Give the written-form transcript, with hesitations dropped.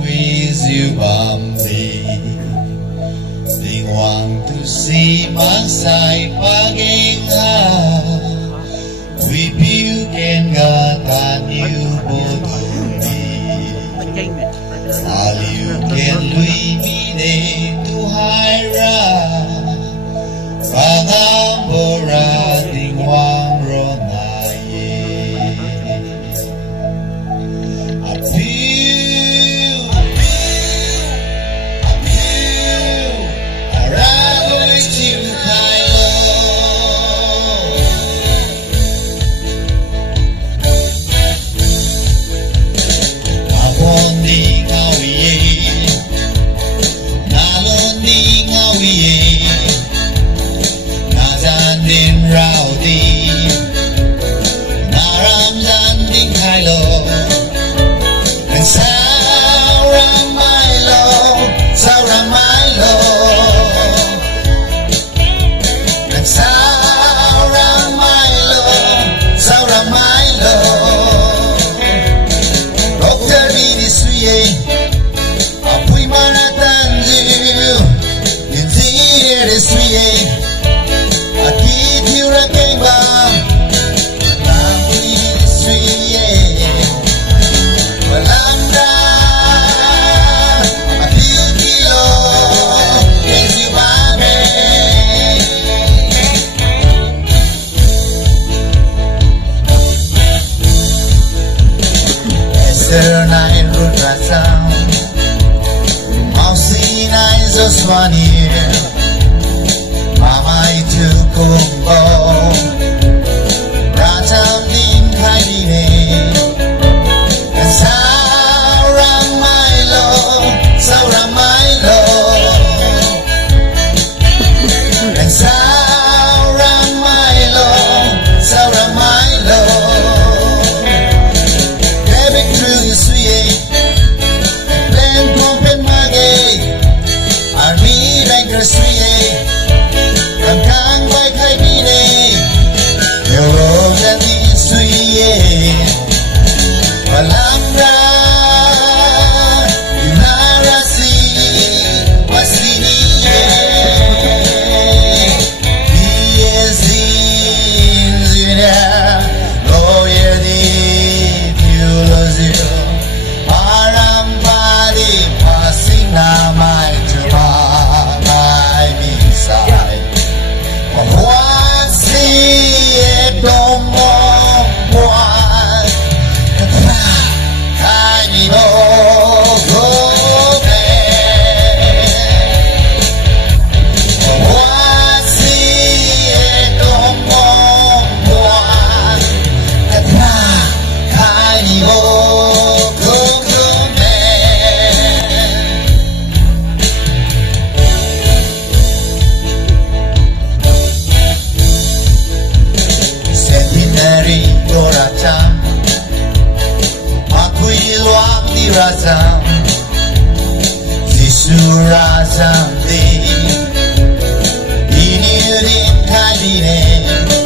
with you Bambi They want to see Magsay Pagingha With you can gatan you bodumi All you can luimine to Haira Pangambora Tingwang Ronaye Just 1 year, Mama itu kumbo, Ratam din kaine, and Saurang Milo, and Saurang Milo, David through the sweet, Glen Pump and Maggie. Hanggang may kaibine Yung nati suye Walang ra Yunarasi Wasiniye Biesin zina Lawyer di Pulozil Parang pali Pasing na may tumak Razam, Sisu Razam, Ini rin kaline.